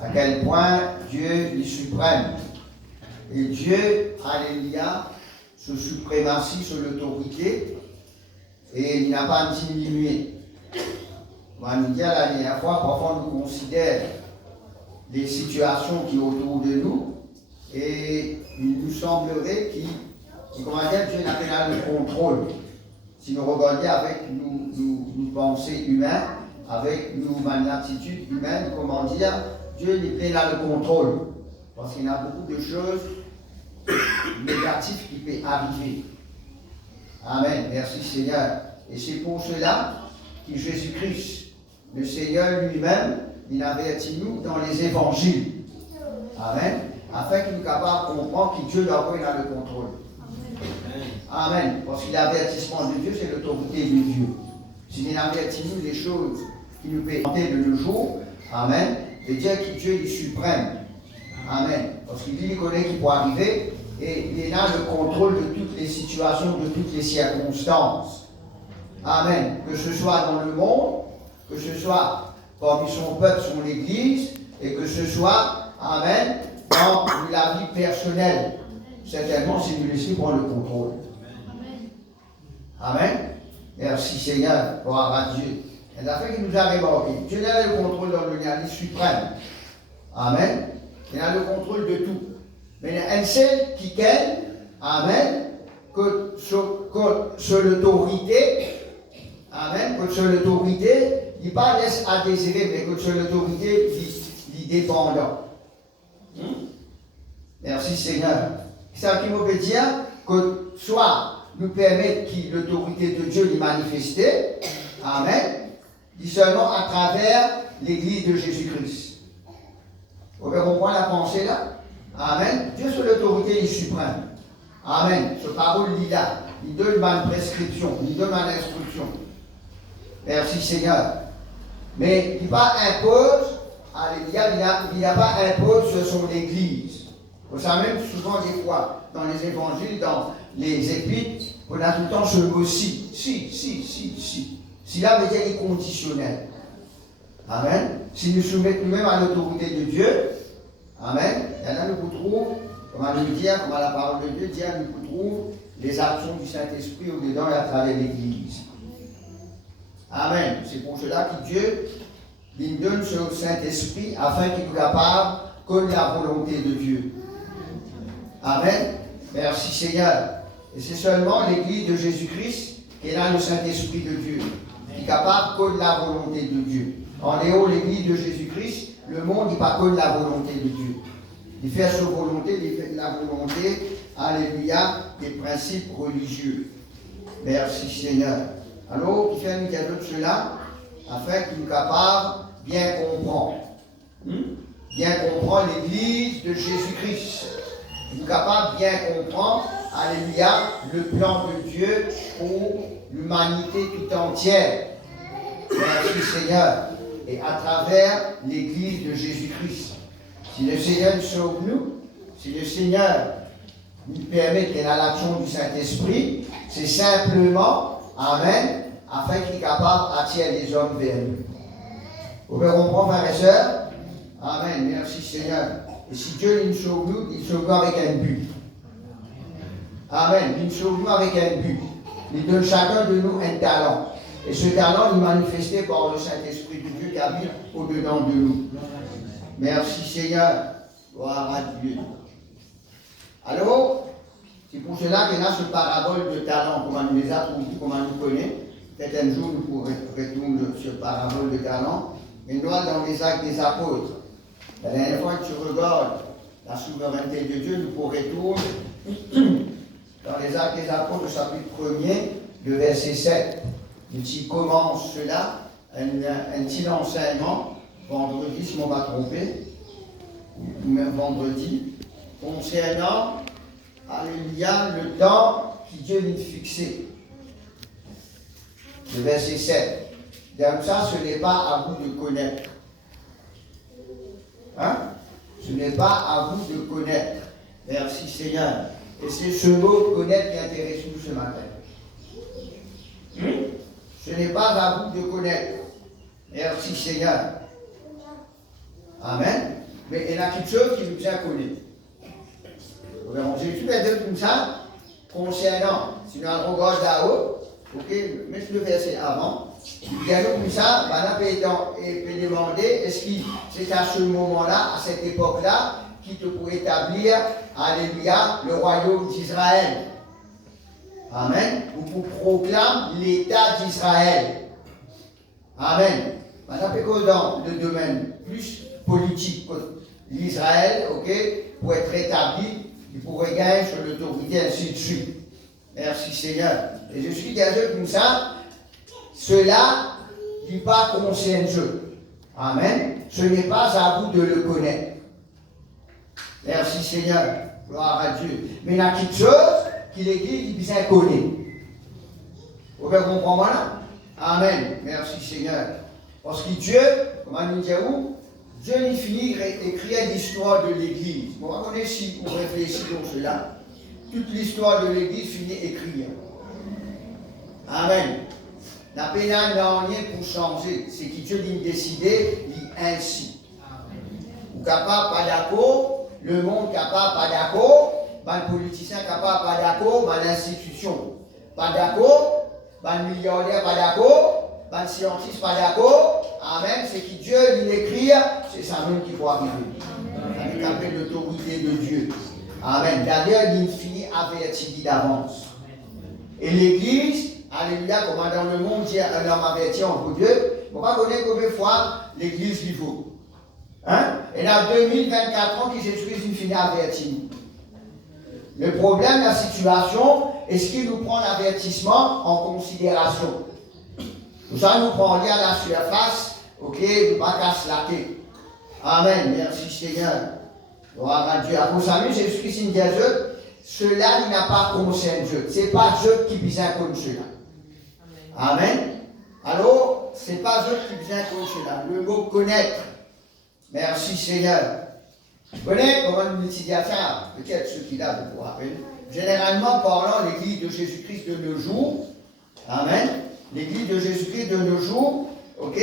à quel point Dieu est suprême. Et Dieu, alléluia, se suprématie sur l'autorité et il n'a pas diminué. On va nous dire la dernière fois, parfois on nous considère les situations qui sont autour de nous et il nous semblerait comment dire, Dieu n'a pas le contrôle. Si nous regardons avec nos pensées humaines, avec nos attitudes humaines, comment dire, Dieu n'est pas là le contrôle. Parce qu'il y a beaucoup de choses négatives qui peuvent arriver. Amen. Merci Seigneur. Et c'est pour cela que Jésus-Christ, le Seigneur lui-même, il avertit nous dans les évangiles. Amen. Afin qu'il nous capable de comprendre que Dieu d'abord il a le contrôle. Amen. Parce que l'avertissement de Dieu, c'est l'autorité de Dieu. S'il avertit nous des choses qui nous peuvent tenter de nos jours, amen, et dire que Dieu est suprême. Amen. Parce qu'il dit qu'il connaît qui peut arriver et il a le contrôle de toutes les situations, de toutes les circonstances. Amen. Que ce soit dans le monde, que ce soit parmi son peuple, son église, et que ce soit, amen, dans la vie personnelle. Certainement, si nous laissons prendre le contrôle. Amen. Merci Seigneur, gloire à Dieu. Et la fin qui nous a remarqué, Dieu a le contrôle dans l'unité suprême. Amen. Il a le contrôle de tout. Mais il y a un seul qui gagne, amen, que sur l'autorité, amen, que sur l'autorité, il ne pas laisse à désirer, mais que sur l'autorité, il est dépendant. Merci Seigneur. Ça qui me veut dire que soit nous permet que l'autorité de Dieu l'y manifester, amen, dit seulement à travers l'église de Jésus-Christ. Vous pouvez comprendre la pensée là? Amen. Dieu sur l'autorité est suprême. Amen. Ce parole il là. Il donne ma prescription, il donne ma instruction. Merci Seigneur. Mais il pas impose, alléluia, il n'a pas impose sur son église. Vous savez même souvent des fois, dans les évangiles, dans les épîtres, on a tout le temps ce mot si. Si là veut dire il est conditionnel. Amen. Si nous soumettons nous-mêmes à l'autorité de Dieu, amen, et là nous trouvons, comment nous dire, comment la parole de Dieu dit, nous trouvons les actions du Saint-Esprit au-dedans et à travers l'Église. Amen. C'est pour cela que Dieu lui donne ce Saint-Esprit afin qu'il nous capable comme la volonté de Dieu. Amen. Merci Seigneur. Et c'est seulement l'Église de Jésus-Christ qui a le Saint-Esprit de Dieu, qui est capable comme la volonté de Dieu. En dehors de l'Église de Jésus-Christ, le monde n'est pas comme la volonté de Dieu. Il fait sa volonté, il fait la volonté, alléluia, des principes religieux. Merci Seigneur. Alors, il fait nous dire de cela, afin qu'il nous capable de bien comprendre. Bien comprendre l'Église de Jésus-Christ. Nous capable de bien comprendre, alléluia, le plan de Dieu pour l'humanité tout entière. Merci Seigneur. Et à travers l'Église de Jésus-Christ. Si le Seigneur nous sauve nous, si le Seigneur nous permet qu'il y ait l'action du Saint-Esprit, c'est simplement, amen, afin qu'il est capable d'attirer les hommes vers nous. Vous pouvez comprendre, frères et sœurs? Amen. Merci Seigneur. Et si Dieu nous sauve il sauve nous avec un but. Amen. Il nous sauve nous avec un but. Il donne chacun de nous un talent. Et ce talent est manifesté par le Saint-Esprit de Dieu qui habite au-dedans de nous. Merci Seigneur. Gloire à Dieu. Alors, c'est pour cela qu'il y a ce parabole de talent, comment nous les a trouvés, comment nous connaissons. Peut-être un jour nous pourrons retourner sur ce parabole de talent. Et nous, dans les actes des apôtres, la dernière fois que tu regardes la souveraineté de Dieu, nous pourrons retourner dans les actes des apôtres, au chapitre 1er, le verset 7. Nous commence cela, un petit enseignement, vendredi, si on va tromper, ou même vendredi, concernant, alléluia, le temps que Dieu nous fixé. Le verset 7. Donc ça, ce n'est pas à vous de connaître. Hein? Ce n'est pas à vous de connaître. Merci Seigneur. Et c'est ce mot connaître qui intéresse nous ce matin. Ce n'est pas à vous de connaître. Merci Seigneur. Amen. y a quelque chose qui nous bien connu. J'ai tout à dire comme ça, concernant, si nous regardons là-haut, ok, mettez le verset avant. Il y a comme ça, on peut demander, est-ce que c'est à ce moment-là, à cette époque-là, qui te pourrait établir, alléluia, le royaume d'Israël. Amen. Ou pour proclamer l'État d'Israël. Amen. Maintenant, dans le domaine plus politique, l'Israël, ok, pour être établi, il pourrait gagner sur l'autorité, ainsi de suite. Merci Seigneur. Et je suis désolé comme ça, cela n'est pas concerne Dieu. Amen. Ce n'est pas à vous de le connaître. Merci Seigneur. Gloire à Dieu. Mais il y a quelque chose qui l'Église bien connaît. Vous pouvez comprendre là? Amen. Merci Seigneur. Parce que Dieu, comment nous dire où? Dieu n'est fini d'écrire l'histoire de l'Église. Bon, on est si on réfléchit comme cela. Toute l'histoire de l'Église finit écrire. Amen. La peine n'a rien pour changer. C'est que Dieu a décidé ainsi. Ou capable pas d'accord, le monde capable pas d'accord, le politicien capable pas d'accord, l'institution pas d'accord, le milliardaire pas d'accord, le scientiste pas d'accord. Amen. C'est que Dieu l'écrit, c'est ça même qu'il faut arriver. Ça appelle l'autorité de Dieu. Amen. D'ailleurs, il finit averti d'avance. Et l'Église, alléluia, comme dans le monde, dit un homme averti en pour Dieu. On ne va pas connaître combien de fois l'Église lui faut. Hein? Et dans 2024 ans, que Jésus-Christ finit averti. Le problème, la situation, est-ce qu'il nous prend l'avertissement en considération? Tout ça nous prend à la surface, ok, nous ne pas casser la tête. Amen. Merci Seigneur. Gloire à Dieu. À vous savez, Jésus-Christ dit à Dieu, cela n'a pas concerné Dieu. Ce n'est pas Dieu qui vient comme cela. Amen. Alors, ce n'est pas Dieu qui vient comme cela. Le mot connaître. Merci Seigneur. Vous connaissez comment nous utilisons ça? Peut-être ceux qui l'ont vous rappellent. Généralement parlant, l'Église de Jésus-Christ de nos jours, amen, l'Église de Jésus-Christ de nos jours, ok,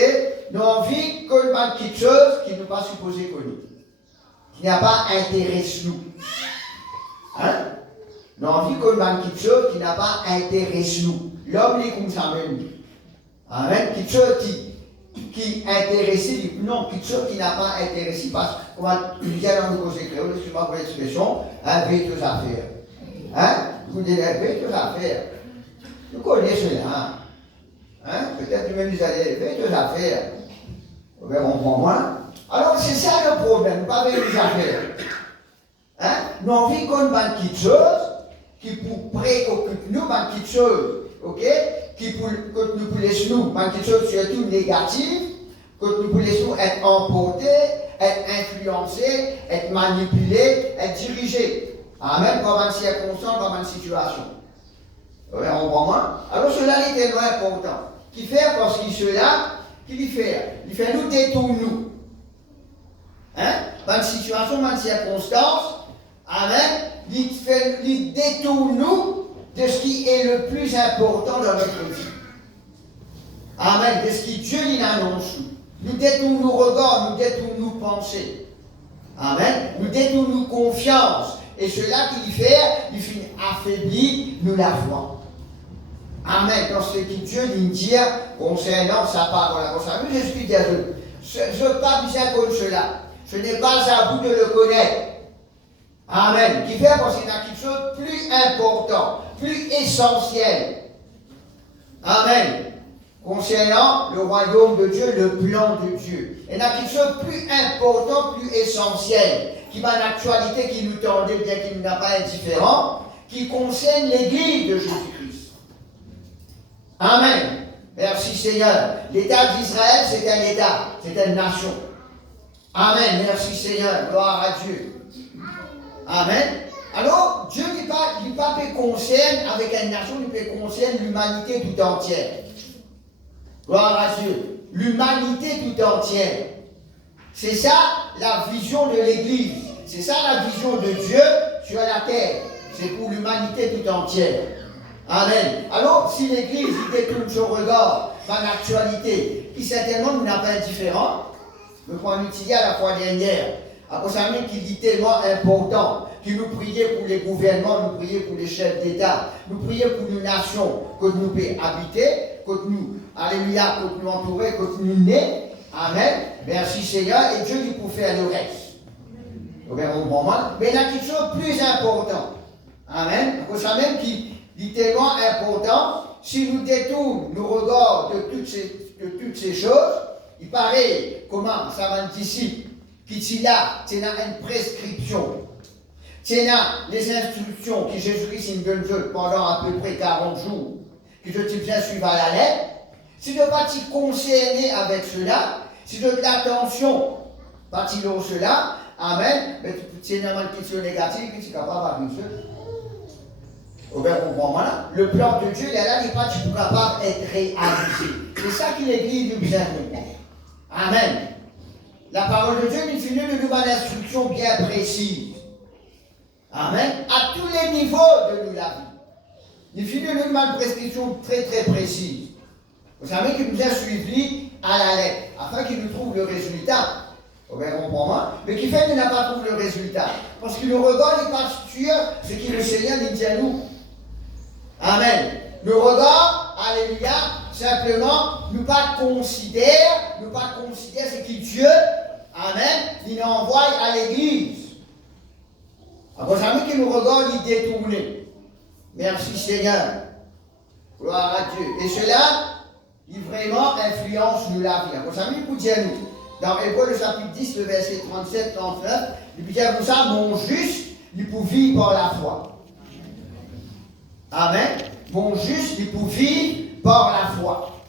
nous envie qu'on manque quelque chose qui ne pas supposé connaître, qui n'a pas intéressé nous. Hein? Nous envie qu'on manque quelque chose qui n'a pas intéressé nous. L'homme est comme ça même. Amen. Quelque chose qui intéresse, non, quelque chose qui n'a pas intéressé, parce qu'on va dire dans nos écrits, excusez-moi pour l'expression, avec deux affaires. Hein? Vous dites, avec deux affaires. Nous connaissons cela. Hein? Peut-être même vous allez avec deux affaires. Vous verrez, moi. Alors, c'est ça le problème, pas avec les affaires. Hein? Nous avons vu qu'on a quelque chose qui pour préoccupe nous, quelque chose, ok? Qui pour que nous laisse nous, quelque chose surtout négatif, que nous laisse nous être emportés, être influencés, être manipulés, être dirigés. Amen, comme une circonstance, comme une situation. On comprend moi? Alors cela est tellement important. Qui fait parce que cela, qui lui fait? Il fait nous détourner nous. Hein? Dans une situation, dans une circonstance, amen, il détourne nous de ce qui est le plus important dans notre vie. Amen. De ce qui Dieu lui annonce. Nous détournons nos regards, nous détournons nos pensées. Amen. Nous détournons nos confiance. Et cela qu'il fait, il finit affaibli, nous la foi. Amen. Dans ce que Dieu lui dit concernant sa parole. Vous savez, je suis désolé. Je ne veux pas bien comme cela. Ce n'est pas à vous de le connaître. Amen. Qui fait parce qu'il y a quelque chose de plus important, plus essentiel. Amen. Concernant le royaume de Dieu, le plan de Dieu. Il y a quelque chose de plus important, plus essentiel, qui va l'actualité, qui nous tendait, bien qu'il n'y n'a pas indifférent, qui concerne l'Église de Jésus-Christ. Amen. Merci Seigneur. L'État d'Israël, c'est un État, c'est une nation. Amen. Merci Seigneur. Gloire à Dieu. Amen. Alors, Dieu n'est pas concerne avec une nation, il concerne l'humanité tout entière. Gloire à Dieu. L'humanité tout entière. C'est ça la vision de l'Église. C'est ça la vision de Dieu sur la terre. C'est pour l'humanité tout entière. Amen. Alors, si l'Église détourne son regard par l'actualité, qui certainement nous n'a pas indifférent, nous avons utilisé à la fois dernière, À cause de qui dit tellement important, qui nous priait pour les gouvernements, nous priait pour les chefs d'État, nous priait pour nos nations, que nous pouvons habiter, que nous, alléluia, que nous entourer, que nous nés. Amen. Merci Seigneur. Et Dieu lui pour faire le reste. Mais il y a quelque chose de plus important. Amen. À cause de même qui dit tellement important, si nous détournons nos regards de toutes ces choses, il paraît comment ça va disciple. Puis tu as une prescription. Tu as les instructions que Jésus-Christ nous donne pendant à peu près 40 jours, que je te viens suivre à la lettre. Si tu ne vas pas concerner avec cela, si tu as l'attention, pas dans cela, amen, mais tu as une question négative, tu es capable de faire ça. Le plan de Dieu, il est là, il n'est pas capable d'être réalisé. C'est ça que l'Église nous besoin de faire. Amen. La parole de Dieu nous finit de nous donner une instruction bien précise. Amen. À tous les niveaux de la vie. Il finit de nous donner une prescription très très précise. Vous savez qu'il nous a suivis à la lettre, afin qu'il nous trouve le résultat. Vous comprenez? Mais qui fait qu'il n'a pas trouvé le résultat? Parce que le regard n'est pas sur ce que le Seigneur nous dit à nous. Amen. Le regard, alléluia, simplement, nous pas considère ce que Dieu, amen, il nous envoie à l'église. Alors, jamais que nous regarde, il détourne. Merci Seigneur. Gloire à Dieu. Et cela, il vraiment influence nous la vie. Alors, jamais pour dire nous. Dans Hébreux, le chapitre 10, le verset 37-39, il dit comme ça, mon juste, il peut vivre par la foi. Amen. Mon juste, il peut vivre par la foi.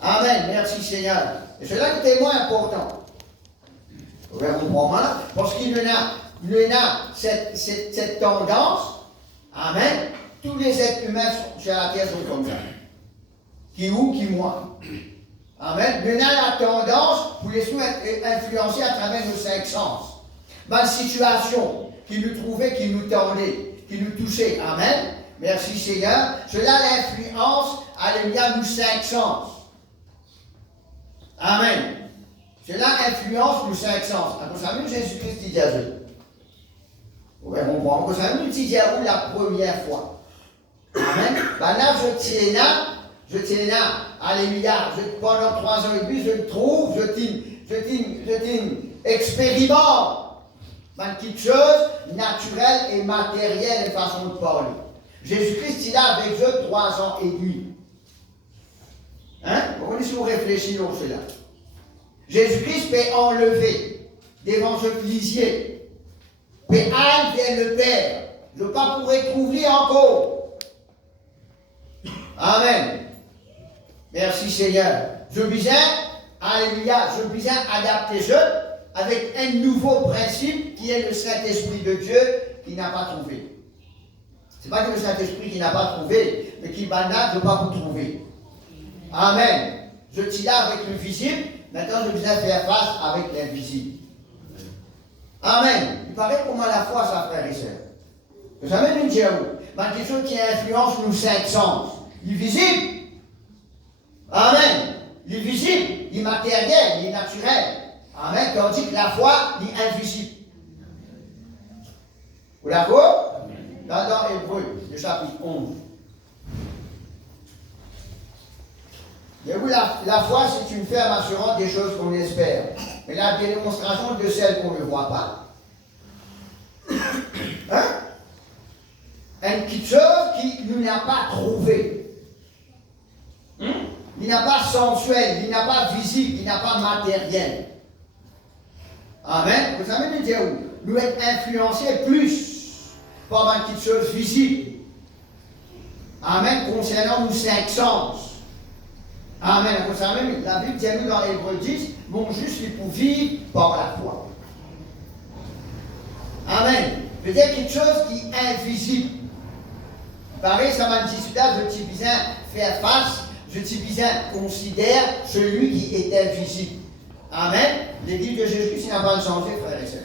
Amen. Merci Seigneur. Et cela est tellement important. Vous comprenez? Parce qu'il y en a cette tendance. Amen. Tous les êtres humains sur la terre sont comme ça. Qui ou, qui moi. Amen. Il y en a la tendance pour les souhaits être influencés à travers nos 5 sens. Ma situation qui nous trouvait, qui nous tendait, qui nous touchait. Amen. Merci Seigneur. Cela l'influence, alléluia, nos 5 sens. Amen. Cela influence nos 5 sens. À cause de Jésus-Christ dit à eux. Vous comprenez? À cause de dit à vous la première fois. Amen. Ben là, je tiens là, alléluia, pendant 3 ans et demi, je me trouve, je expérimente quelque chose naturel et matériel, une façon de parler. Jésus-Christ, il a avec eux 3 ans et demi. Hein? Vous si vous réfléchissez sur cela. Jésus-Christ peut enlever devant ce lisier. Peut aller le Père. Je ne pas pourrais trouver encore. Amen. Merci Seigneur. Je besoin, alléluia, je besoin adapter je avec un nouveau principe qui est le Saint-Esprit de Dieu qui n'a pas trouvé. Ce n'est pas que le Saint-Esprit qui n'a pas trouvé, mais qui banal ne peut pas vous trouver. Amen. Je suis là avec le visible, maintenant je besoin faire face avec l'invisible. Amen. Il paraît comment la foi, ça, frère et sœur. Vous savez, nous dire où? Quelque chose qui influence nos 5 sens. L'invisible. Amen. L'invisible, l'immatériel, l'immaturel. Amen. Tandis que la foi, l'invisible. Vous la voyez? Là dans Hébreux, le chapitre 11. Et vous, la foi, c'est une ferme assurance des choses qu'on espère. Mais la démonstration de celles qu'on ne voit pas. Hein? Une petite chose qui nous n'a pas trouvé. Il n'a pas sensuel, il n'a pas visible, il n'a pas matériel. Amen. Vous savez nous dire où? Nous être influencés plus par une petite chose visible. Amen. Concernant nos 5 sens. Amen. Vous savez, la Bible dit nous dans Hébreux 10, mon juste il peut vivre par la foi. Amen. Je veux dire quelque chose qui est invisible. Pareil, ça m'a dit là, je suis bien faire face, je suis bien considère celui qui est invisible. Amen. L'église de Jésus, il n'a pas changé, frères et sœurs.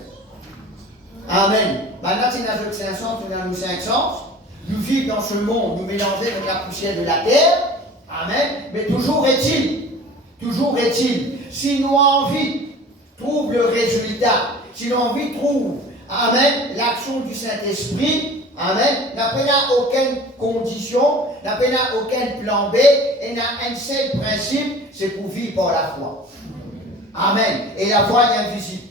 Amen. Maintenant, c'est dans notre 500, nous dans nos 5 sens. Nous vivons dans ce monde, nous mélanger avec la poussière de la terre. Amen. Mais toujours est-il, si nos envies trouvent le résultat, si l'envie trouve, amen, l'action du Saint-Esprit, amen, n'a pas aucune condition, n'a pas aucun plan B, et n'a un seul principe, c'est pour vivre par la foi. Amen. Et la foi est invisible.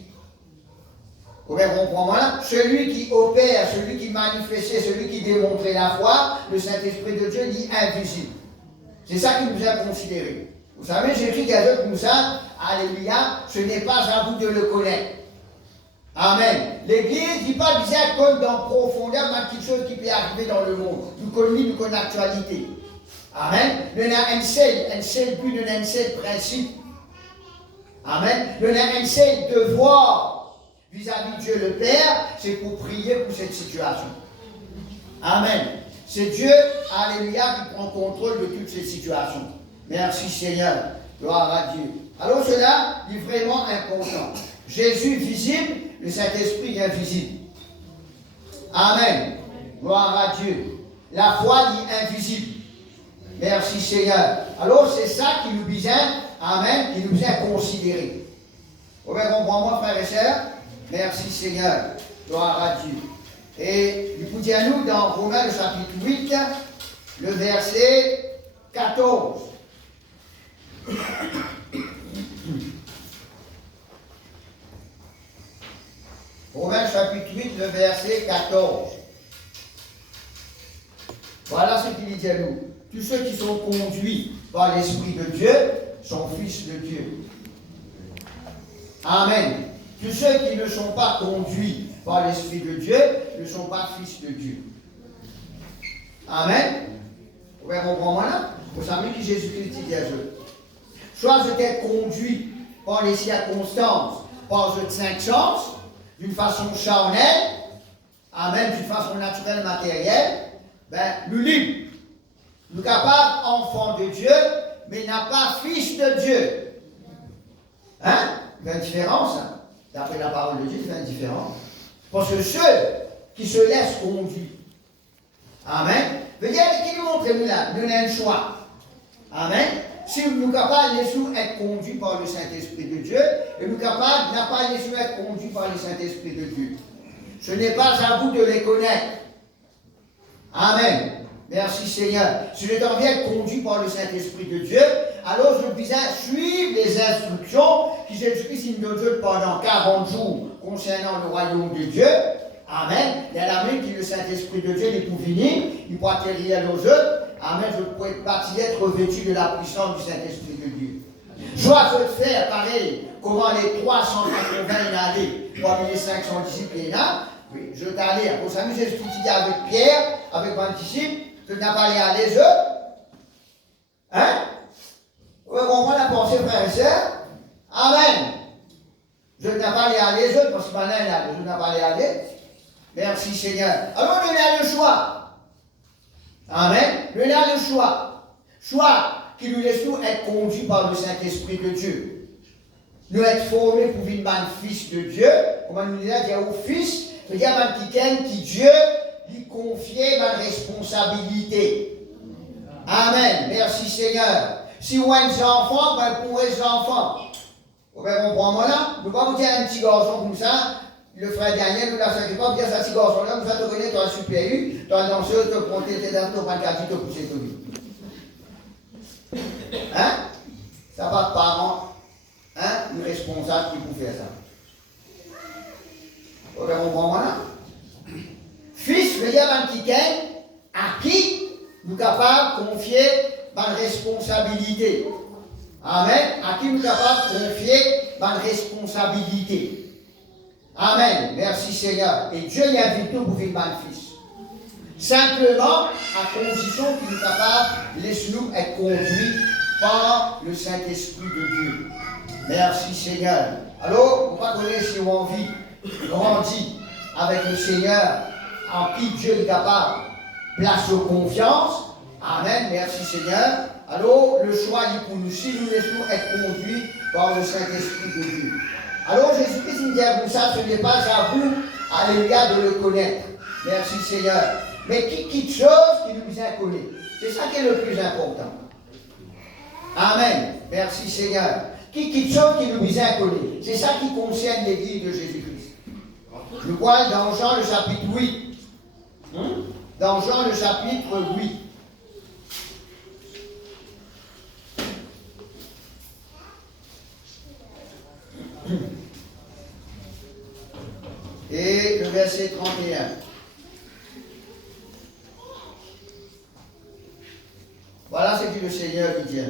Vous pouvez comprendre, hein? Celui qui opère, celui qui manifestait, celui qui démontrait la foi, le Saint-Esprit de Dieu dit invisible. C'est ça qui nous a considéré. Vous savez, Jésus dit avec ça, alléluia, ce n'est pas à vous de le connaître. Amen. L'Église ne dit pas bizarre comme dans profondeur, mais quelque chose qui peut arriver dans le monde. Nous connaissons l'actualité. Amen. Nous avons un seul but, nous avons un seul principe. Amen. Nous avons un seul devoir vis-à-vis de Dieu le Père, c'est pour prier pour cette situation. Amen. C'est Dieu, alléluia, qui prend contrôle de toutes ces situations. Merci Seigneur. Gloire à Dieu. Alors cela est vraiment important. Jésus visible, le Saint-Esprit invisible. Amen. Gloire à Dieu. La foi est invisible. Merci Seigneur. Alors c'est ça qui nous besoin, amen, qui nous besoin considérer. Vous pouvez comprendre moi, frères et sœurs? Merci Seigneur. Gloire à Dieu. Et nous dire nous dans Romains le chapitre 8, le verset 14. Romains chapitre 8, le verset 14. Voilà ce qu'il dit à nous. Tous ceux qui sont conduits par l'Esprit de Dieu sont fils de Dieu. Amen. Tous ceux qui ne sont pas conduits par l'Esprit de Dieu ne sont pas fils de Dieu. Amen. Vous pouvez comprendre là? Vous savez que Jésus-Christ dit à eux. Soit je t'ai conduit par les circonstances, par les cinq sens, d'une façon charnelle, amen, d'une façon naturelle, matérielle, ben, nous libres. Nous capables, enfants de Dieu, mais n'a pas fils de Dieu. Hein? Il y a une différence, hein? D'après la parole de Dieu, il y a une différence. Parce que ceux qui se laissent conduire, amen, veut dire qu'il nous montre nous là, nous avons un choix. Amen. Si nous sommes capables de laisser être conduits par le Saint-Esprit de Dieu, et nous sommes capables de ne pas laisser être conduits par le Saint-Esprit de Dieu. Ce n'est pas à vous de les connaître. Amen. Merci Seigneur. Si je t'en viens être conduit par le Saint-Esprit de Dieu, alors je dois suivre les instructions que Jésus-Christ nous donne pendant 40 jours concernant le royaume de Dieu. Amen. Il y a la même qui le Saint-Esprit de Dieu est pour venir, il peut atterrir aux autres. Amen. Je pourrais partir être revêtu de la puissance du Saint-Esprit de Dieu. Soit je faire pareil, comment les 380 allaient, parmi les 500 disciples et là, oui, je t'allais, pour ça, Jésus dit avec Pierre, avec 20 disciples, je n'ai pas allé à les eux. Hein? Vous comprenez la pensée, frères et sœurs? Amen. Je n'ai pas allé à les eux, parce que maintenant, je n'ai pas allé à les. Merci Seigneur. Alors, nous avons le choix. Amen. Nous avons le choix. Soit qui nous laissons être conduits par le Saint-Esprit de Dieu. Nous être formés pour vivre un fils de Dieu. Comment nous disons, dire au fils, c'est-à-dire quelqu'un qui Dieu lui confiait ma responsabilité. Amen. Merci Seigneur. Si vous avez des enfants, ben pour les enfants. Vous pouvez comprendre là? Je ne peux pas vous dire un petit garçon comme ça. Le frère Daniel, nous ne pas dire ça, petit garçon-là, nous allons te connaître, tu as super eu, tu as danseuse, tu as compté tes dames, tu as pas de tu as poussé tout lui. Hein? Ça va de parents, hein? Nous responsables qui peuvent faire ça. Vous pouvez comprendre là? Fils, veut dire un petit à qui nous sommes capables de confier ma responsabilité. Amen. À qui nous sommes capables de confier ma responsabilité. Amen. Merci Seigneur. Et Dieu y invite nous pour vivre un fils. Simplement, à condition qu'il est capable de laisser nous être conduits par le Saint-Esprit de Dieu. Merci Seigneur. Alors, on va connaître si on a envie de grandir avec le Seigneur, en qui Dieu est capable. Place de confiance. Amen. Merci Seigneur. Alors, le choix est pour nous. Si nous laissons être conduits par le Saint-Esprit de Dieu. Alors Jésus-Christ nous dit comme ça, ce n'est pas à vous, alléluia, de le connaître. Merci Seigneur. Mais qui quitte chose qui nous a connu. C'est ça qui est le plus important. Amen. Merci Seigneur. Qui quitte chose qui nous a connu. C'est ça qui concerne l'Église de Jésus-Christ. Nous voyons dans Jean le chapitre 8. Dans Jean le chapitre 8. Et le verset 31. Voilà ce que le Seigneur dit.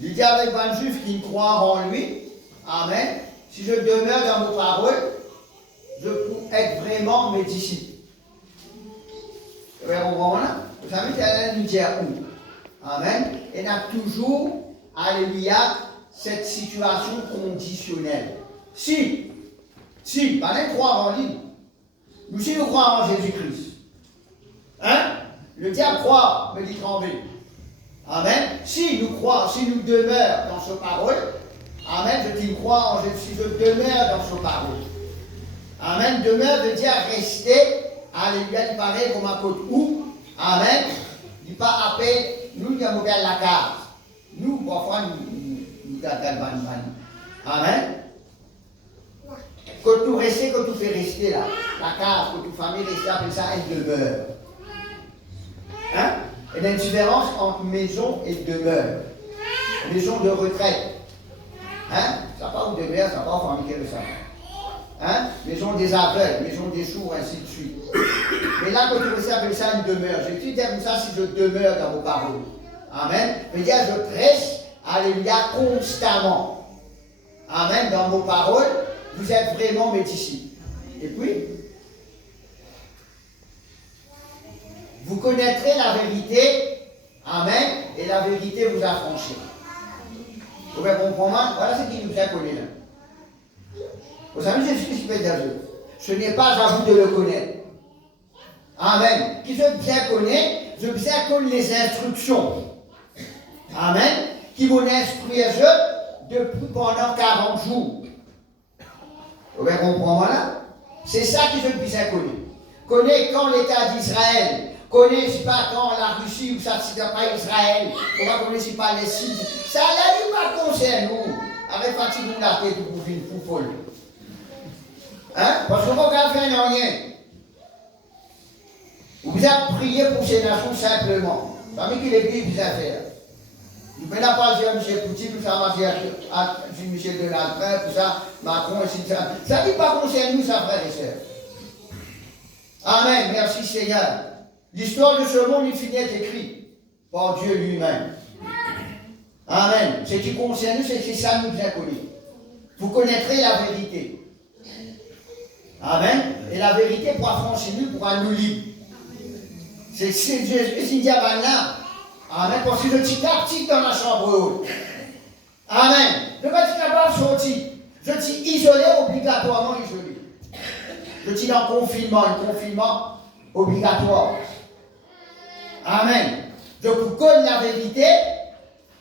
Il dit avec un juif qui croit en lui, Amen, si je demeure dans vos paroles, je peux être vraiment mes disciples. Vous savez, c'est nous dire où? Amen. Et on a toujours, alléluia, cette situation conditionnelle. Si, pas les croire en lui, nous si nous croyons en Jésus-Christ, hein? Le diable croit, me dit trembler. Amen. Si nous demeurons dans ce parole, Amen, je dis croire en Jésus, si je demeure dans ce parole. Amen. Demeure veut dire rester, alléluia, il paraît comme un côté où, Amen, il pas appelé, nous, nous avons la case. Nous, parfois, nous avons Amen. Que tout rester, que tout fait rester là. La case, que toute famille reste là, ça, elle demeure. Hein? Il y a une différence entre maison et demeure. Maison de retraite. Hein? Ça n'a pas où demeure, ça n'a pas où famille de ça. Hein? Maison des aveugles, maison des sourds, ainsi de suite. Mais là, quand tu restes avec ça, une demeure. Je dis comme ça si je demeure dans vos paroles. Amen. Mais dire je reste, alléluia, constamment. Amen. Dans vos paroles, vous êtes vraiment mes disciples. Et puis, vous connaîtrez la vérité. Amen. Et la vérité vous affranchira. Vous pouvez comprendre? Voilà ce qui nous a connu là. Vous savez, Jésus-Christ peut dire ce n'est pas à vous de le connaître. Amen. Qui je bien connais, je bien connais les instructions. Amen. Qui vont instruire depuis pendant 40 jours. Vous pouvez comprendre là? C'est ça que je bien connais. Connais quand l'État d'Israël, connais pas quand la Russie ou ça ne pas Israël, on connaît pas les sites. Ça n'a pas concerne nous. Avec fatigue nous la tête pour une foule. Hein? Parce que vous n'avez fait rien. Vous avez prié pour ces nations simplement. Vous savez que l'Église vous a fait. Vous ne pouvez pas dire M. Poutine, tout ça, M. Donald Trump, tout ça, Macron, etc. Ça ne dit pas concerne nous, ça, frères et sœurs. Amen. Merci Seigneur. L'histoire de ce monde, il finit d'être écrite par Dieu lui-même. Amen. Ce qui concerne nous, c'est ça nous bien connu. Vous connaîtrez la vérité. Amen. Et la vérité pourra franchir nous, pourra nous libre. C'est Jésus qui dit à là. Amen. Parce que je suis captif dans la chambre haute. Amen. Je ne suis pas capable de sortir. Je suis isolé, obligatoirement isolé. Je suis dans un confinement obligatoire. Amen. Je vous connais la vérité.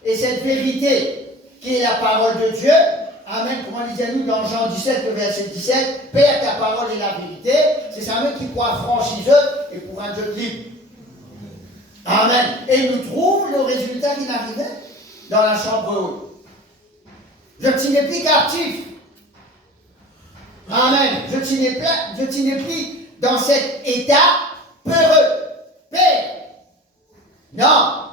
Et cette vérité, qui est la parole de Dieu, Amen, comment disait-nous dans Jean 17, le verset 17, Père, ta parole est la vérité, c'est ça même qui pourra franchir et pour rendre libre. Amen. Et nous trouvons le résultat qui m'arrivait dans la chambre haute. Je ne suis plus captif. Amen. Je ne suis plus dans cet état peureux. Père. Non.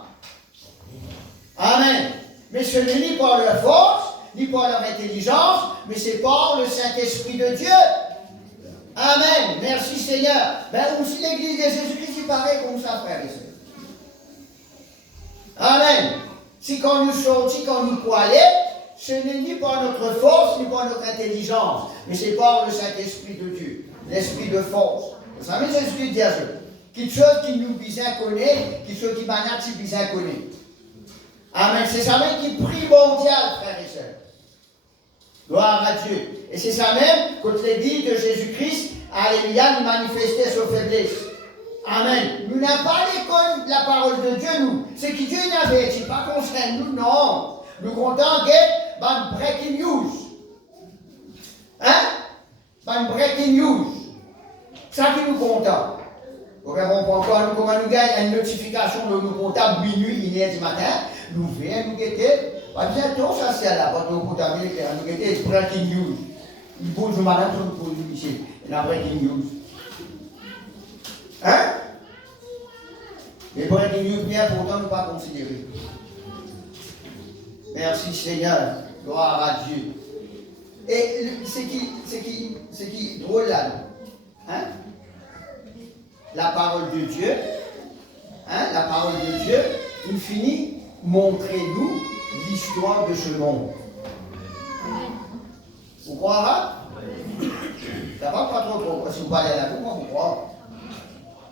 Amen. Mais ce n'est ni par leur force, ni par leur intelligence, mais c'est par le Saint-Esprit de Dieu. Amen. Merci Seigneur. Ben aussi l'Église de Jésus-Christ, il paraît comme ça, frères et sœurs. Amen. Si quand nous sortons, quand nous croyons, ce n'est ni par notre force, ni par notre intelligence, mais c'est par le Saint-Esprit de Dieu, l'Esprit de force. Vous savez, Jésus dit à Dieu, quelque chose qui nous bien connaît, quelque chose qui m'a bien connaît. Amen. C'est ça même qui est primordial, frères et sœurs. Gloire à Dieu. Et c'est ça même, quand l'Église de Jésus-Christ, alléluia, nous manifestait sa faiblesse. Amen. Nous n'avons pas l'école de la parole de Dieu, nous. Ce que Dieu n'avait, c'est pas concerne nous, non. Nous comptons que, breaking news. Hein? Breaking news. Ça qui nous comptons. Vous verrez encore, comment nous gagnons une notification de nos comptables minuit, 1h du matin. Nous venons nous guetter. Bientôt, ça c'est à la porte au Potamé, nous était breaking news. Il bouge madame sur le policier. Et la breaking news. Hein? Les breaking news, bien pourtant, ne pas considérer. Merci Seigneur. Gloire à Dieu. Et c'est qui est drôle là? Hein? La parole de Dieu. Hein? La parole de Dieu. Il finit, montrez-nous l'histoire de ce monde. Vous croirez? Ça va pas trop. Si vous parlez à la boue, moi, vous croyez?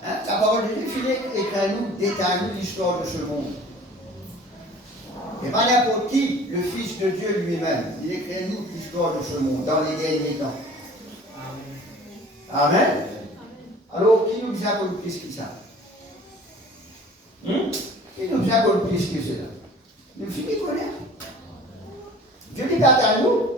Hein? La parole de Dieu finit, écris-nous, détaille-nous l'histoire de ce monde. Et pas n'importe qui, le Fils de Dieu lui-même. Il écrit-nous l'histoire de ce monde dans les derniers temps. Amen. Alors, qui nous a connu plus que ça? Qui nous a connu plus que cela? Nous finissons connaître. Dieu dit à nous.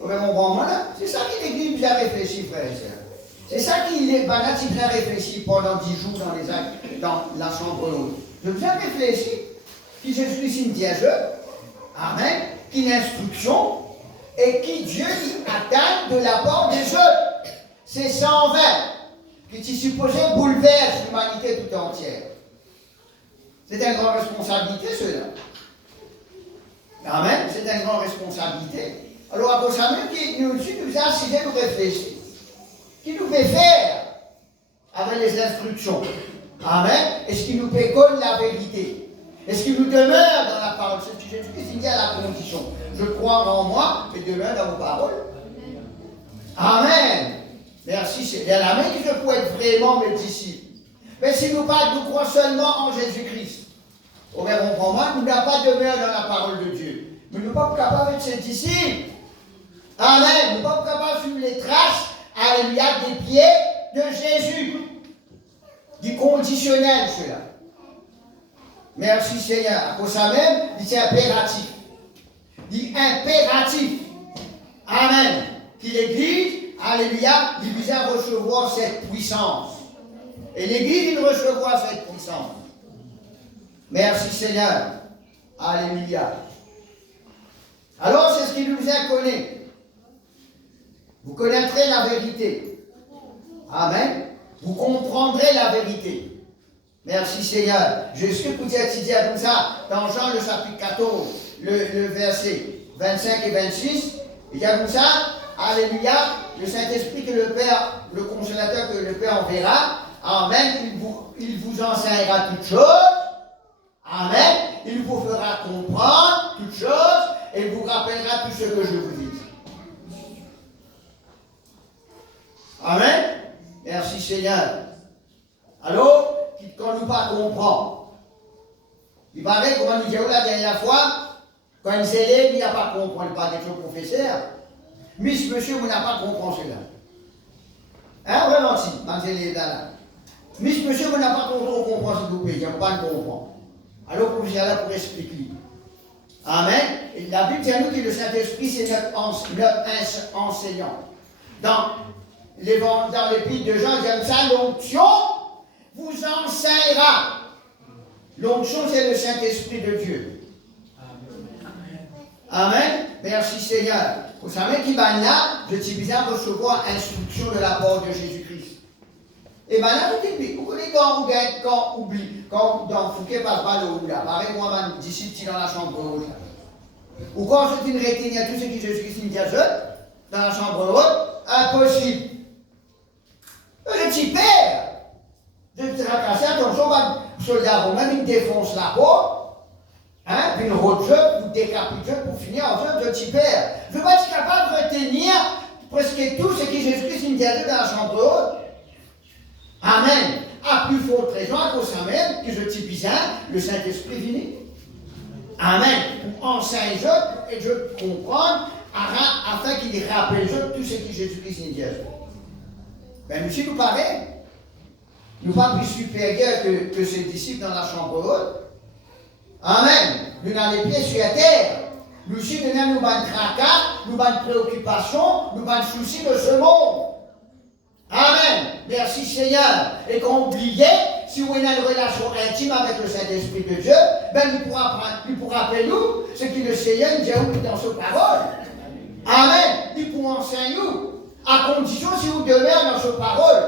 Mon bon là, c'est ça que l'Église a réfléchi, frère et sœurs. C'est ça qu'il est a réfléchi pendant 10 jours dans la chambre haute. Je vous ai réfléchi. Qui Jésus-Christ dit à Dieu, amen, qui l'instruction, et qui Dieu dit atteint de la part des autres. C'est 120 qui est supposé bouleverser l'humanité tout entière. C'est une grande responsabilité, cela. Amen, c'est une grande responsabilité. Alors, à cause de ça, qui nous a assigné de réfléchir, qui nous fait faire avec les instructions. Amen, est-ce qu'il nous fait connaître la vérité? Est-ce qu'il nous demeure dans la parole? C'est ce que Jésus-Christ dit à la condition. Je crois en moi et demeure dans vos paroles. Amen. Merci, c'est bien la main que je peux être vraiment mes disciples. Mais si nous croyons seulement en Jésus-Christ, au même moment, nous n'avons pas demeure dans la parole de Dieu. Mais nous ne sommes pas capables d'être ses disciples. Amen. Nous ne sommes pas capables de suivre les traces, alléluia, des pieds de Jésus. Du conditionnel, cela. Merci Seigneur. À cause de ça même, c'est impératif. Dit impératif. Amen. Qui l'Église, alléluia, il vise à recevoir cette puissance. Et l'Église, il recevra cette puissance. Merci Seigneur. Alléluia. Alors, c'est ce qui nous a connu. Vous connaîtrez la vérité. Amen. Vous comprendrez la vérité. Merci Seigneur. Je suis pour dire comme ça, dans Jean le chapitre 14, le verset 25 et 26, il y a comme ça, alléluia, le Saint-Esprit que le Père, le consolateur que le Père enverra, amen, il vous enseignera toutes choses, amen, il vous fera comprendre toutes choses, et il vous rappellera tout ce que je vous dis. Amen. Merci Seigneur. Alors, quand nous pas comprendre. Il paraît, comme nous disons la dernière fois, quand il s'élève, il n'a pas compris, pas d'être professeur. Miss, monsieur, vous n'avez pas compris cela. Hein, vraiment, si, mademoiselle là. Miss, monsieur, vous n'avez pas compris, s'il vous plaît, il n'y a pas de comprendre. Alors, le professeur là pour expliquer. Amen. Et la Bible dit à nous que le Saint-Esprit, c'est notre enseignant. Dans l'épître de Jean, il y a ça, l'onction vous enseignera. L'onction, c'est le Saint-Esprit de Dieu. Amen. Merci Seigneur. Vous savez qu'il va là, je suis bien recevoir instruction de la part de Jésus-Christ. Et maintenant, vous connaissez quand on oublie, quand dans Fouquet passe pas le haut là, pareil, moi, mon disciple dans la chambre haute. Ou quand je dis une rétine à tout ce qui Jésus-Christ dit à dans la chambre haute, impossible. Le petit père. Je te racasse, attention, un soldat romain, il défonce la porte, hein, puis une route de jeu, vous décapite pour finir en jeu de petit père. Je ne vais pas être capable de retenir presque tout ce que Jésus-Christ nous dit dans la chambre haute. Amen. À plus forte raison, à cause de même, que je dis bien, le Saint-Esprit vient. Amen. Pour enseigner et je comprends, afin qu'il rappelle tout ce que Jésus-Christ nous dit. Ben, monsieur nous paraît. Nous ne sommes pas plus supérieurs que ses disciples dans la chambre haute. Amen. Nous avons les pieds sur la terre. Nous aussi, nous avons des tracas, nous avons des préoccupations, nous avons des soucis de ce monde. Amen. Merci Seigneur. Et qu'on oubliait, si on a une relation intime avec le Saint-Esprit de Dieu, ben il pourra appeler nous ce que le Seigneur nous dit dans sa parole. Amen. Il pourra enseigner nous, à condition si vous demeurez dans sa parole.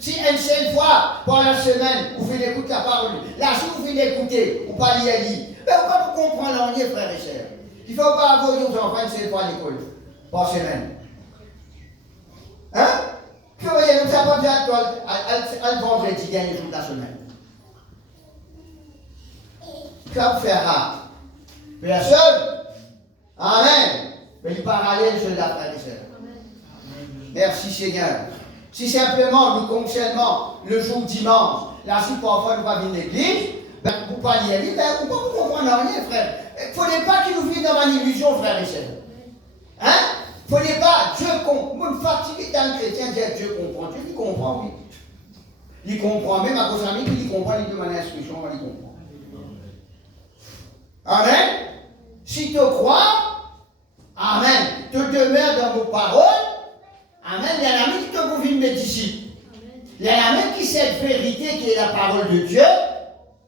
Si une seule fois par la semaine, vous venez écouter la parole, là, si vous venez écouter, vous parlez à lire, ben vous pas comprendre l'ennui, frères et sœurs. Il ne faut pas avoir vos enfants une seule fois à l'école, par semaine. Hein? Que voyez, nous savons bien le vendredi, dernier jour de la semaine. Que vous fera? Personne? Amen. Mais il parallèle sur la frère et sœurs. Merci Seigneur. Si simplement nous concernons le jour dimanche, là si parfois nous pas venir à l'église, ben, vous parlez à lui, ben, vous ne comprenez rien, frère. Il ne faudrait pas qu'il nous vive dans une illusion, frère et sœurs. Hein? Il ne faudrait pas, Dieu comprend. Mon fatigué d'un chrétien dit Dieu comprend. Dieu il comprend, oui. Il comprend, même à cause de lui, il comprend, il demande l'instruction, il comprend. Amen. Si tu crois, amen, tu demeures dans vos paroles, amen, il y a l'ami qui te convient mes disciples. Il y a l'ami qui cette vérité qui est la parole de Dieu,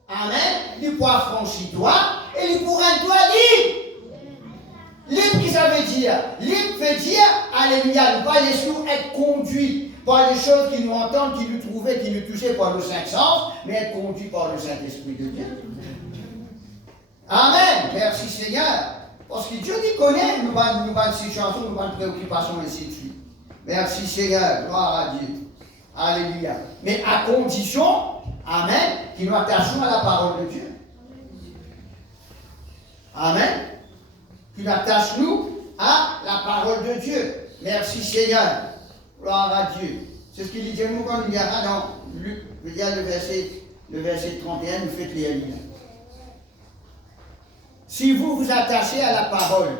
amen, il pourra franchir toi et il pourra toi libre. Libre, qui ça veut dire? Libre veut dire, alléluia, ne pas laisser nous être conduits par les choses qui nous entendent, qui nous trouvaient, qui nous touchaient par nos cinq sens, mais être conduits par le Saint-Esprit de Dieu. Amen. Merci Seigneur. Parce que Dieu nous connaît, nous avons une situation, nous avons une préoccupation, et ainsi de suite. Merci Seigneur. Gloire à Dieu. Alléluia. Mais à condition, amen, que nous attachions à la parole de Dieu. Amen. Que nous attachions à la parole de Dieu. Merci Seigneur. Gloire à Dieu. C'est ce qu'il dit nous quand il y a dans Luc, le verset 31, nous faites lire. Si vous vous attachez à la parole,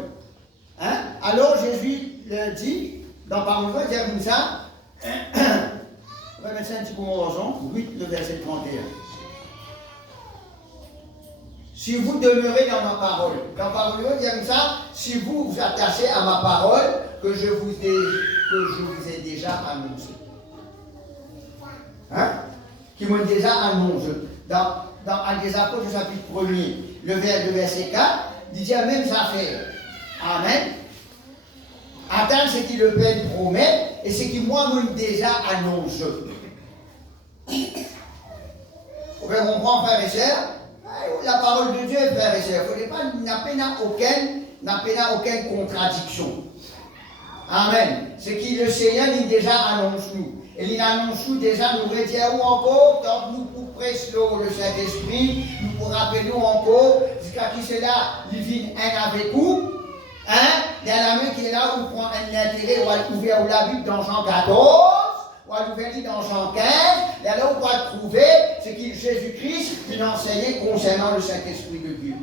hein, alors Jésus le dit, dans Parole de Dieu, comme ça, on va mettre ça un petit peu en raison, 8, le verset 31. Si vous demeurez dans ma parole, dans Parole de Dieu, comme ça, si vous vous attachez à ma parole, que je vous ai déjà annoncé. Hein? Qui m'ont déjà annoncé. Dans Actes des Apôtres, chapitre 1er, le verset 4, il dit la même affaire. Amen. Attends ce qui le Père promet et ce qui moi m'ont déjà annoncé. Vous pouvez comprendre, frères et sœurs? La parole de Dieu, frères et sœurs, il n'y a aucune contradiction. Amen. Ce qui le Seigneur il déjà annonce nous. Et il annonce nous déjà, nous veut dire ou encore, donc nous pour prêcher le Saint-Esprit, nous pour rappeler encore, jusqu'à qui c'est là, il vient un avec vous. Hein? Il y a la main qui est là, où prend un intérêt, ou à ouvrir la Bible dans Jean 14, ou à l'ouvrir dans Jean 15, et là on va trouver ce que Jésus-Christ nous enseignait concernant le Saint-Esprit de Dieu.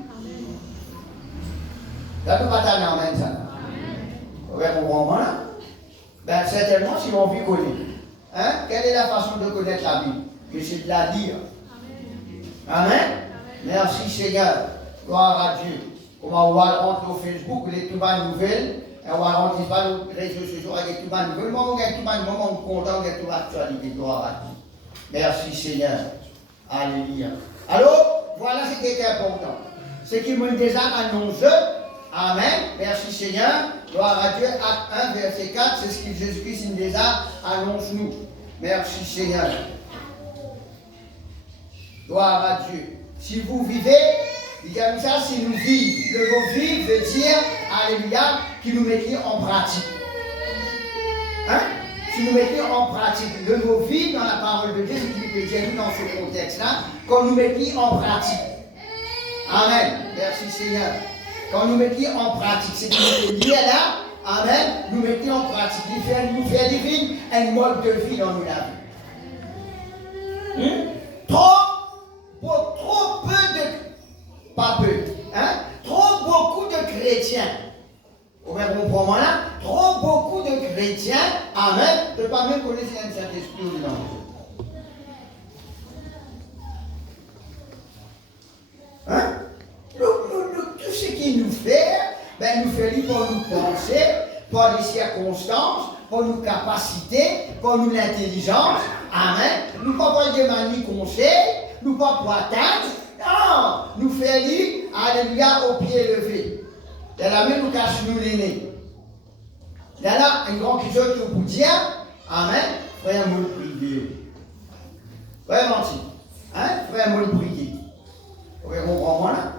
Là, nous ne pas t'amener en même ça. Vous voyez mon moment là? Ben, certainement, si on veut connaître. Hein? Quelle est la façon de connaître la Bible? Mais c'est de la lire. Amen. Amen. Merci Seigneur. Gloire à Dieu. Comment on va rentrer au Facebook, les tout bonnes nouvelles, et on va rentrer par les réseaux sociaux avec les tout bonnes nouvelles. Moi, on a tout bonnes moments, on est content avec toute l'actualité. Gloire à Dieu. Merci Seigneur. Alléluia. Alors, voilà ce qui est important. Ce qui m'a déjà annoncé. Amen. Merci Seigneur. Gloire à Dieu. Acte 1, verset 4, c'est ce que Jésus-Christ nous déjà annonce nous. Merci Seigneur. Gloire à Dieu. Si vous vivez, il y a ça, si nous vivons. Le mot vivre veut dire, alléluia, qui nous mettons en pratique. Hein? Si nous mettons en pratique. Le mot vivre dans la parole de Dieu, c'est ce qui peut dire dans ce contexte-là, quand nous mettons en pratique. Amen. Merci Seigneur. Quand nous mettons en pratique, c'est ce qui est lié là, amen, nous mettons en pratique. Nous fait vivre un mode de vie dans nos vies. Trop peu de, pas peu, hein, trop beaucoup de chrétiens, vous comprenez là, trop beaucoup de chrétiens, amen, ne pas même connaître un Saint-Esprit ou non. Hein? Tout ce qu'il nous fait, ben, nous fait pour nous penser, pour les circonstances, pour nos capacités, pour nous l'intelligence. Amen. Nous ne pouvons pas demander conseil, nous ne pouvons pas attendre. Non, nous faisons lire, alléluia, au pied levé. Dans la main, nous cachons nous les nez. Il y a là une grande question que vous dire. Amen. Frère, mon prier. Vraiment, hein? Frère, mon prier. Vous comprenez là?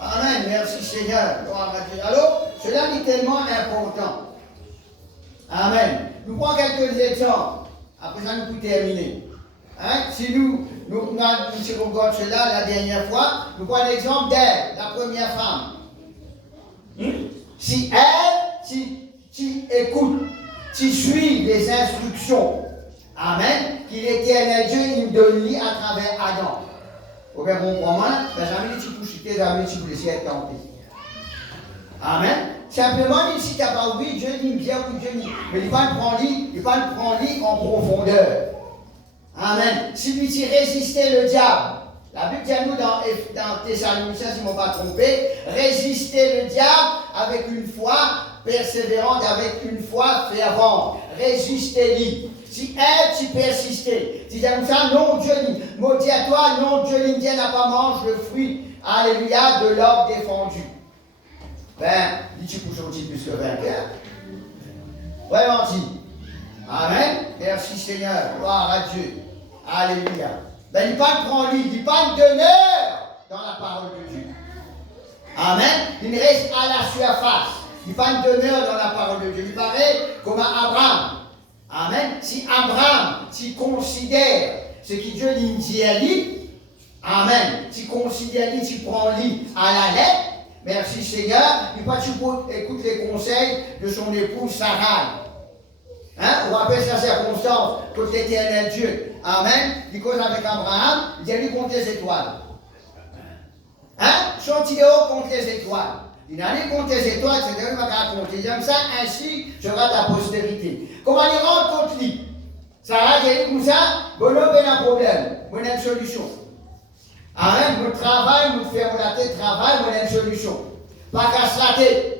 Amen. Merci Seigneur. Gloire à Dieu. Alors, cela est tellement important. Amen. Nous prenons quelques exemples. Après ça, nous pouvons terminer. Hein? Si nous regardons cela la dernière fois, nous prenons l'exemple d'Ève, la première femme. Si elle, tu écoutes, tu suis les instructions, amen, qu'il éternel Dieu, il me donne à travers Adam. Vous comprenez pour moi? Jamais tu peux chuter, jamais tu peux laisser être tenté. Amen. Simplement, si tu n'as pas oublié, Dieu dit bien ou Dieu dit. Mais il ne va pas le prendre en profondeur. Amen. Si tu résistais le diable, la Bible dit à nous dans Thessaloniciens, si je ne m'ai pas trompé, résister le diable avec une foi persévérante, avec une foi fervente. Résistez-lui. Si elle, tu persistais, tu disais comme ça, non, Dieu dit, maudit à toi, non, Dieu l'Indien n'a pas mangé le fruit, alléluia, de l'arbre défendu. Ben, dis-tu pousses au petit plus que 20 heures. Vraiment dit. Amen. Merci Seigneur. Gloire à Dieu. Alléluia. Ben, il n'y a pas de prendre lui, il n'y a pas de demeure dans la parole de Dieu. Amen. Il ne reste à la surface. Il n'y a pas de demeure dans la parole de Dieu. Il paraît comme Abraham. Amen. Si Abraham, tu considères ce que Dieu dit à lui, amen. Tu considères lui, tu prends lui à la lettre. Merci Seigneur. Il pas tu écoutes les conseils de son épouse Sarah. Hein? On rappelle sa circonstance contre l'éternel Dieu. Amen. Il cause avec Abraham, il dit lui contre les étoiles. Hein? Son idéal contre les étoiles. Il n'a rien contre les étoiles, c'est il va raconter. Il dit ça, ainsi sera ta postérité. Comment il rentre contre lui? Sarah dit comme ça, bon, il y a un problème, il y a une solution. Amen. Mon travail, mon faire la tête, travail, il y a une solution. Pas qu'à se la tête.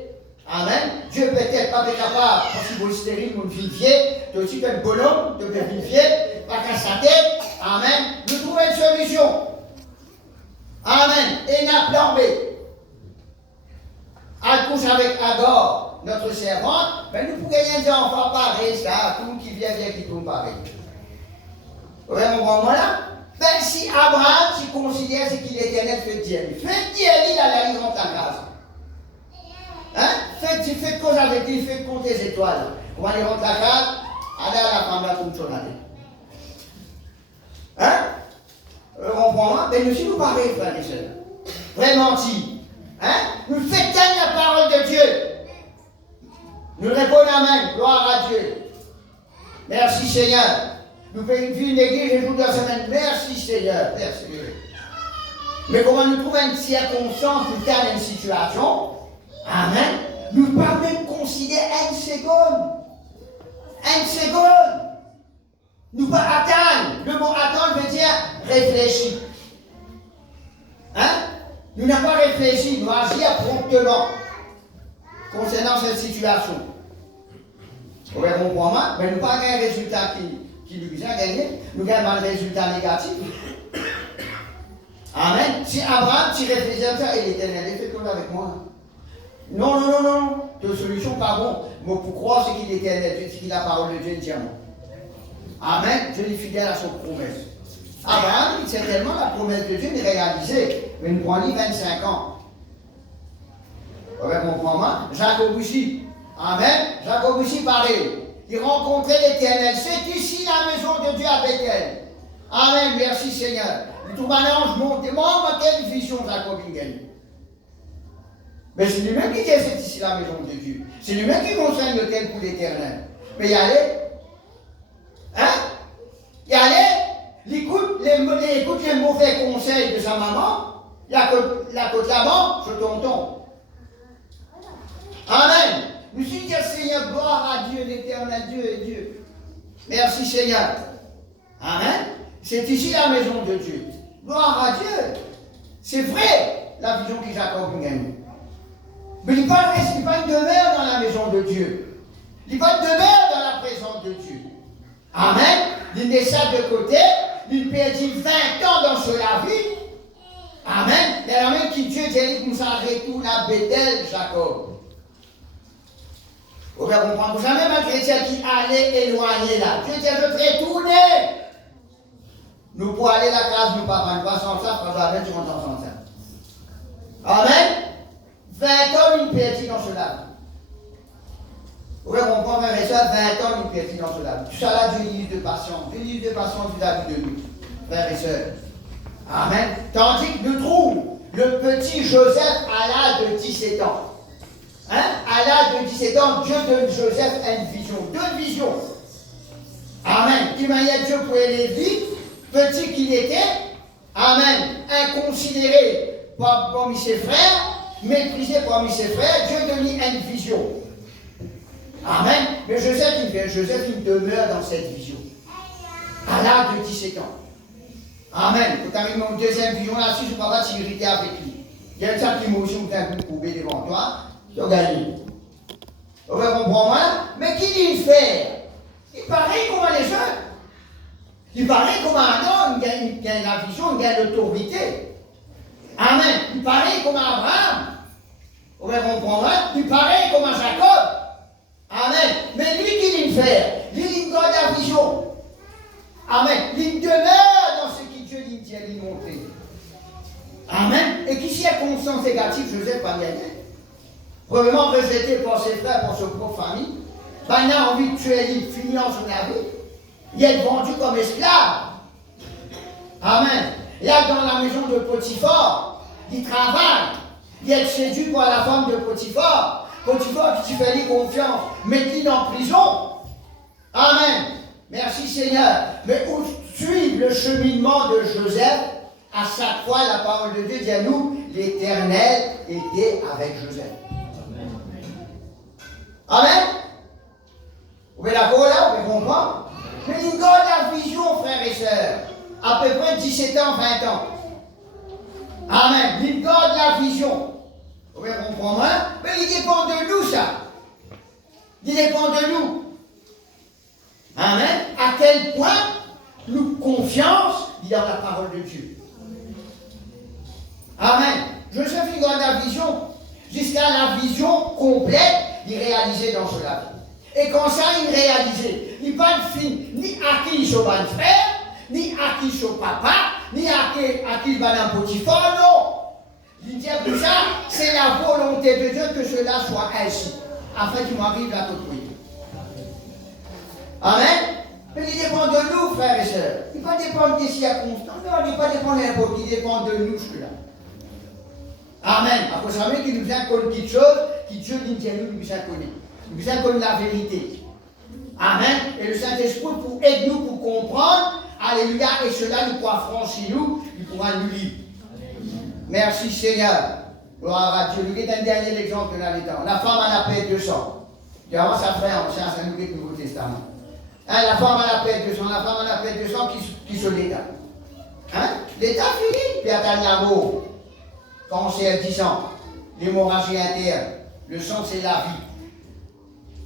Amen. Dieu peut-être pas capable, parce que vous êtes stérile, vous viviez, tu aussi faites bonhomme, tu peux vivre, pas qu'à sa tête. Amen. Nous trouvons une solution. Amen. Et n'a plan B. Elle couche avec Agar, notre servante, mais nous pouvons gagner des enfants pareils, ça, tout le monde qui vient, qui tourne pareil. Vous voyez mon grand là? Ben si Abraham, tu considères ce qu'il est éternel, fais dire lui. Fais dire lui dans la livre dans ta case. Hein? Fais cause avec lui, fais compter les étoiles. On va aller rentrer la case, allez à la femme là pour son année. Hein? On comprend? Mais nous, si nous parlons, frères et sœurs, vraiment dit. Hein? Nous faisons la parole de Dieu. Nous répondons Amen. Gloire à Dieu. Merci Seigneur. Nous faisons une église les jours de la semaine. Merci Seigneur. Merci. Mais comment nous trouvons une circonstance, nous avons une situation. Amen. Nous ne pouvons même considérer une seconde. Une seconde. Nous ne pouvons pas attendre. Le mot attendre veut dire réfléchir. Hein? Nous n'avons pas réfléchi, nous agir promptement concernant cette situation. Vous voyez mon point, mais nous n'avons pas un résultat qui nous a gagné, nous avons un résultat négatif. Amen. Si Abraham, tu réfléchis à ça, et l'Éternel est fait comme avec moi. Non, non, non, non. De solution, pas bon. Mais pour croire ce qu'il est éternel, ce qu'il a la parole de Dieu, dit à moi. Amen. Dieu est fidèle à son promesse. Abraham, certainement, la promesse de Dieu est réalisée. Mais nous prenons 25 ans. Vous comprenez moi? Jacob aussi. Amen. Jacob aussi, pareil. Il rencontrait l'Éternel. C'est ici la maison de Dieu avec elle. Amen. Merci Seigneur. Il trouve un ange monté. Moi, quelle vision Jacob a gagné? Mais c'est lui-même qui dit c'est ici la maison de Dieu. C'est lui-même qui conseille le tel pour l'Éternel. Mais il allait. Hein? Il allait. Il écoute les mauvais conseils de sa maman. La côte là-bas, je tonton. Amen. Nous sommes dit Seigneur, gloire à Dieu, l'éternel Dieu et Dieu. Merci Seigneur. Amen. C'est ici la maison de Dieu. Gloire à Dieu. C'est vrai, la vision que Jacob gagne. Mais il n'y a pas de demeure dans la maison de Dieu. Il n'y a pas de demeure dans la présence de Dieu. Amen. il met ça de côté, il perdit 20 ans dans la vie. Amen. Il y a la même qui Dieu dit comme ça, retourne à Bethel, Jacob. Vous pouvez comprendre, jamais un chrétien qui allait éloigner là. Dieu dit de retourner. Nous pour aller à la classe, nous pas sans ça, parce que la tu rentres sans ça. Amen. 20 ans, il perdit dans cela. Vous pouvez comprendre, frère et soeur, 20 ans, il perdit dans cela. Tout ça là, Dieu livre de patience. Dieu livre de patience vis-à-vis de nous, frères et sœurs. Amen. Tandis que nous trouvons le petit Joseph à l'âge de 17 ans. Hein? À l'âge de 17 ans, Dieu donne Joseph une vision. Deux visions. Amen. Qui manière Dieu pour Lévi, petit qu'il était, amen, inconsidéré parmi ses frères, méprisé parmi ses frères, Dieu donne une vision. Amen. Mais Joseph, il demeure dans cette vision. À l'âge de 17 ans. Amen. Quand tu arrives mon deuxième vision là-dessus, je ne peux pas t'irriter avec lui. Il y a une certaine émotion que tu as coupée devant toi, tu as gagné. Vous comprenez? Mais qui dit faire? Il paraît comme les jeunes. Il paraît comme un homme, il gagne la vision, il gagne l'autorité. Amen. Il paraît comme Abraham. Vous comprenez? Il paraît comme Jacob. Amen. Mais lui qui dit faire? Lui, il garde la vision. Amen. Il demeure dans ce que Dieu lui dit à lui montrer. Amen. Et qui circonstance négative, Joseph va gagner. Premièrement, rejeté par ses frères, par sa propre famille. Ben, il a envie de tuer, il finit en son vie. Il est vendu comme esclave. Amen. Là, dans la maison de Potiphar, il travaille. Il est séduit par la femme de Potiphar. Potiphar, qui fait lui confiance, met-il en prison. Amen. Merci Seigneur. Mais où suit le cheminement de Joseph? À chaque fois, la parole de Dieu dit à nous, l'Éternel était avec Joseph. Amen. Vous êtes d'accord là? Vous comprenez? Mais il garde la vision, frères et sœurs. À peu près 17 ans, 20 ans. Amen. Il garde la vision. Vous comprenez? Mais il dépend de nous, ça. Il dépend de nous. Amen. À quel point nous confiance dans la parole de Dieu. Amen. Joseph, il garde la vision. Jusqu'à la vision complète, il réalisait dans cela. Et quand ça, il réalisait, il pas de fin, ni à qui il soit un frère, ni à qui il soit papa, ni à qui il va dans Potiphar, non. Il dit que ça, c'est la volonté de Dieu que cela soit ainsi, afin qu'il m'arrive à tout prix. Amen. Mais il dépend de nous, frères et sœurs. Il ne va pas dépendre des circonstances. Non, il ne va pas dépendre de n'importe qui. Il dépend de nous, cela. Amen. Après, vous savez qu'il nous vient comme quelque chose qui Dieu dit à nous, nous vient connaître. Nous vient comme la vérité. Amen. Et le Saint-Esprit pour aider nous pour comprendre. Alléluia. Et cela nous pourra franchir nous. Il pourra nous lire. Merci Seigneur. Gloire à Dieu. Nous avons un dernier exemple dans les temps. La femme à la paix de sang. Et avant ça fait en science à nous le Nouveau Testament. Hein, la femme à la paix de sang. La femme à la paix de sang qui se l'État. Hein? L'État fini. Puis attend l'amour. Cancer 10 ans. L'hémorragie interne. Le sang c'est la vie.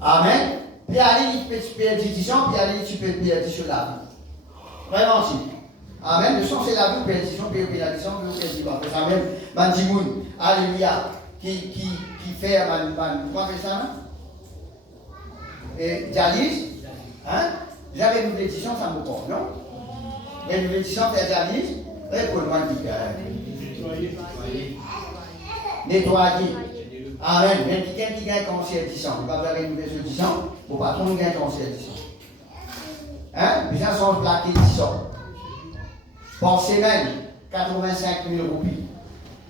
Amen. Puis allez, tu peux perdre 10 ans. Puis allez, tu peux perdre sur la vie. Vraiment si. Amen. Le sang c'est la vie. Puis perdre 10 ans. Puis perdre 10 ans. Puis perdre 10 ans. Parce que même, Bandimoun, alléluia, qui fait, comment fait ça? Et dialyse. Hein? J'avais une pétition, ça me porte, non? Il y a une pétition, fait dialyse. Réponds-moi du cœur. Nettoyer. Amen. Même quelqu'un qui gagne cancer 10 ans, il va faire une nouvelle 10 ans, mon patron gagne cancer 10 ans. Hein? Les gens sont plaqués 10 ans. Par semaine, 85 000 roupies.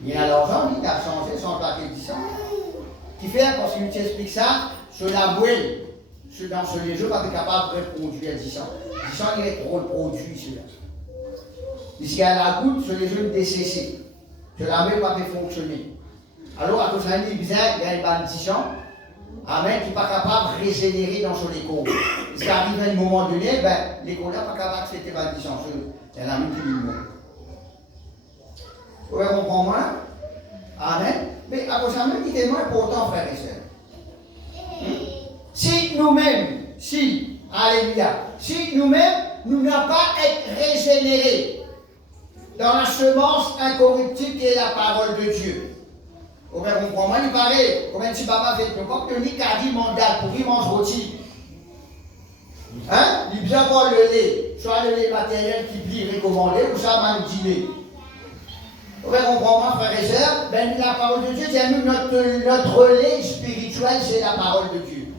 Il y a l'argent, il a changé, sont plaqués 10 ans. Qui fait, parce que tu expliques ça, sur la bouelle. Dans ce les jeux, pas capable de produire 10 ans. 10 ans, il est trop produit, celui-là. Jusqu'à la goutte, sur les jeux décessés. Sur la main, pas fonctionner. Alors, à cause d'un bizarre, il y a 10 ans, amen, qui n'est pas capable de régénérer dans son école. Parce qu'arrive à un moment donné, ben, l'école n'est pas capable de faire 10 ans. C'est la même qui lui Vous comprenez moi? Amen. Mais à cause d'un même, qui est tellement important, frères et sœurs. Si nous-mêmes, alléluia, si nous-mêmes, nous n'avons pas à être régénérés dans la semence incorruptible qui est la parole de Dieu. Vous comprenez, il paraît, comme un petit papa fait, le peuple de Nicardie mondial pour qu'il mange rôti. Hein? Il bien voir le lait, soit le lait matériel qui plie recommandé, ou ça mal dîner. Vous comprenez, frères et sœurs, ben, la parole de Dieu, c'est nous, notre lait spirituel, c'est la parole de Dieu.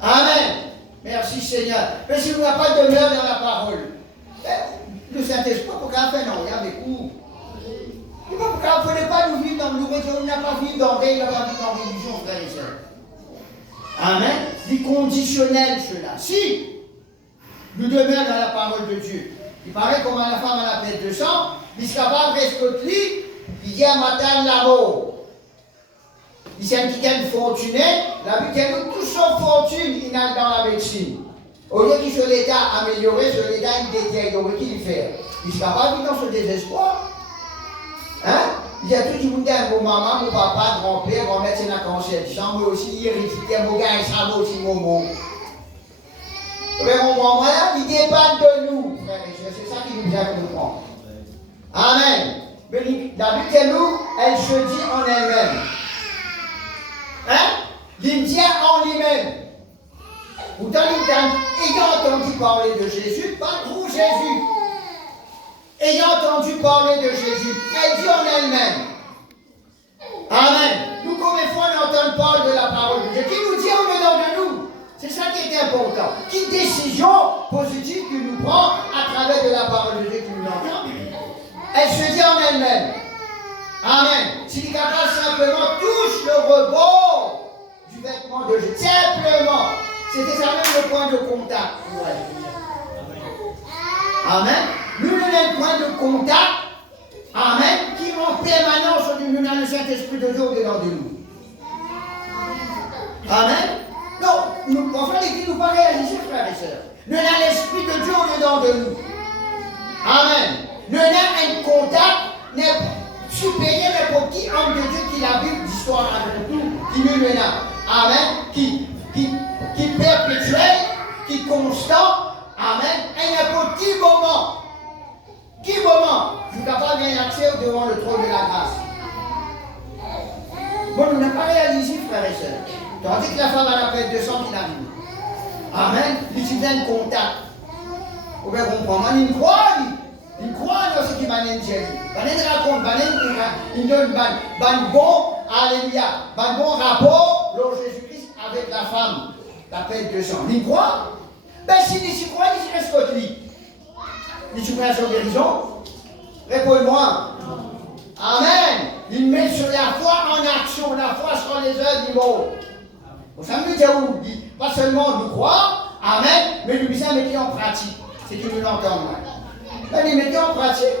Amen. Merci Seigneur. Mais si nous n'avons pas de demeure dans la parole, le Saint-Esprit, pourquoi faire non, il y a des coups. Il ne faut pas nous vivre dans le nouveau, on n'a pas vivre dans il n'a pas vivre dans religion, frères et sœurs. Amen. C'est conditionnel cela. Si nous demeurons dans la parole de Dieu, il paraît comme la femme à la perte de sang, il est capable de rester, il dit à matin l'amour. Il s'est un petit fortuné, la vie qu'il a toute son fortune, il a dans la médecine. Au lieu qu'il se l'État amélioré, sur l'État il détérioré, qu'il fait. Il est capable de vivre dans ce désespoir. Hein? Il y a tout le monde, mon maman, mon papa, grand-père, grand-mère, c'est la cancer. Moi aussi, héréditaire, mon gars, ça aussi, mon mot. Mais mon maman, il dépend de nous, frères et sœurs. C'est ça qui nous a comprendre. Amen. Mais la Bible que nous, elle se dit en elle-même. Hein? Il tient en lui-même. Pourtant, ayant entendu parler de Jésus, pas trop Jésus. Ayant entendu parler de Jésus, elle dit en elle-même. Amen. Nous, combien de fois on entend parler de la parole de Dieu qui nous dit en dedans de nous. C'est ça qui est important. Quelle décision positive qu'il nous prend à travers de la parole de Dieu qui nous entend. Elle se dit en elle-même. Amen. Si les capables simplement touche le rebord du vêtement de Jésus. Simplement. C'était ça même le point de contact. Amen. Nous avons un point de contact. Amen. Qui en permanence, nous avons le Saint-Esprit de Dieu au-dedans de nous. Amen. Donc, enfin, l'Église nous pas réaliser, frères et sœurs. Nous avons l'Esprit de Dieu au-dedans de nous. Amen. Nous avons un contact supérieur n'importe qui homme de Dieu qui la Bible d'histoire avec nous, qui nous a. Amen. Qui perpétuel, qui constant. Amen. Et n'importe qui moment. Qui moment, je suis capable d'avoir accès devant le trône de la grâce. Bon, nous n'avons pas réalisé, frères et sœurs. Tandis que la femme à la perte de sang qui arrive. Amen. Il suffit d'un contact. Vous pouvez comprendre. Il croit dans ce qui m'a dit. Il raconte, il donne un bon, alléluia, un bon rapport, Lord Jésus-Christ, avec la femme, la perte de sang. Il croit. Ben, s'il croit, il reste contre lui. Il croit à son guérison. Réponds-moi. Amen. Il met sur la foi en action, la foi sur les œuvres du monde. Vous savez, où il dit, pas seulement nous croire, amen, mais nous ça mettez en pratique. C'est que nous l'entendons. Ben, il mettait en pratique.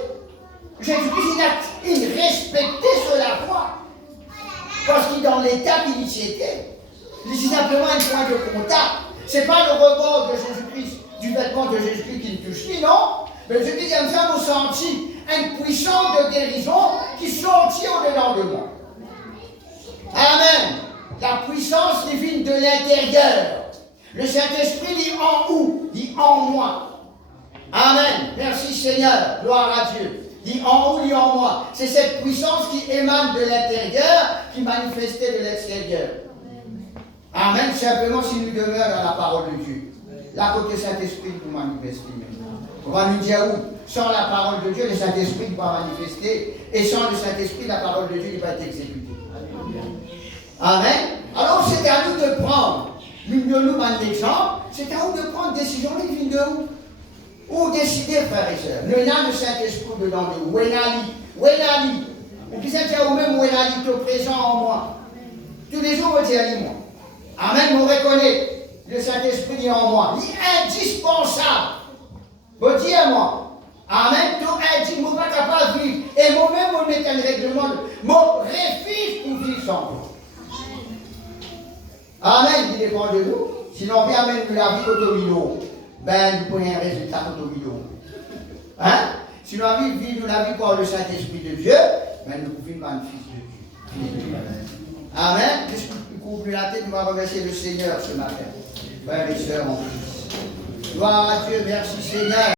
Jésus-Christ, il respectait sur la foi. Parce qu'il dans l'état qu'il y était. C'est simplement un point de contact. Ce n'est pas le rebord de Jésus-Christ, du vêtement de Jésus-Christ qui le touche, lui, non. Mais Jésus-Christ aime ça, vous senti une puissance de guérison qui sortit au-dedans de moi. Amen. La puissance divine de l'intérieur. Le Saint-Esprit dit en où? Dit en moi. Amen. Merci Seigneur. Gloire à Dieu. Dit en où, dit en moi. C'est cette puissance qui émane de l'intérieur qui manifestait de l'extérieur. Amen. Simplement si nous demeurons dans la parole de Dieu. Là, côté Saint-Esprit nous manifeste. On va nous dire où? Sans la parole de Dieu, le Saint-Esprit ne va pas manifester. Et sans le Saint-Esprit, la parole de Dieu ne va pas être exécutée. Amen. Alors c'est à nous de prendre. Nous donnons un exemple. C'est à nous de prendre une décision. Il vient de où? Où décider, frères et sœurs. Nous avons le Saint-Esprit dedans de nous. Wenali. Et puis c'est à vous-même, Wenali, qui est présent en moi. Tous les jours, vous dites à moi. Amen. Vous reconnaissez. Le Saint-Esprit est en moi. Il est indispensable. Vous dites à moi. Amen. Tout est dit, je ne suis pas capable de vivre. Et moi-même, vous mettez un règlement. Mon refuse pour vivre sans vous. Amen. Il dépend de nous. Sinon, on amène la vie automino. Ben, nous prenons un résultat automino. Hein? Sinon, la vie par le Saint-Esprit de Dieu, ben, nous pouvons pas un fils de Dieu. Amen. Puisque nous couvrons la tête, nous allons remercier le Seigneur ce matin. Frères et sœurs, mon fils. Gloire à Dieu, merci Seigneur.